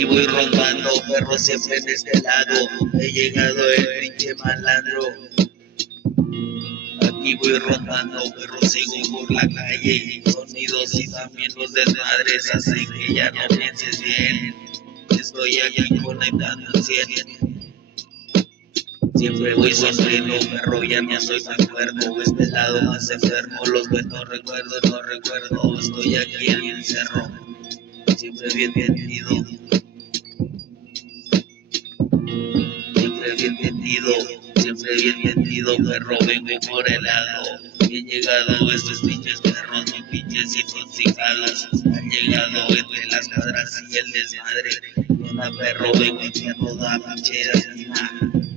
Aquí voy rondando, perro, siempre en este lado. He llegado el pinche malandro. Aquí voy rondando, perro, sigo por la calle. Sonidos y también los desmadres hacen que ya no pienses bien. Estoy aquí conectando al 100. Siempre voy sonriendo, perro, ya no soy tan cuerdo. Este lado más enfermo, los buenos recuerdos, no recuerdo. Estoy aquí en el cerro, siempre bien tendido. Siempre bien tendido, perro, vengo por el lado. He llegado estos pinches perros, no pinches intoxicados. Han llegado entre las cuadras y el desmadre. Una perro, vengo aquí a toda pinche esquina.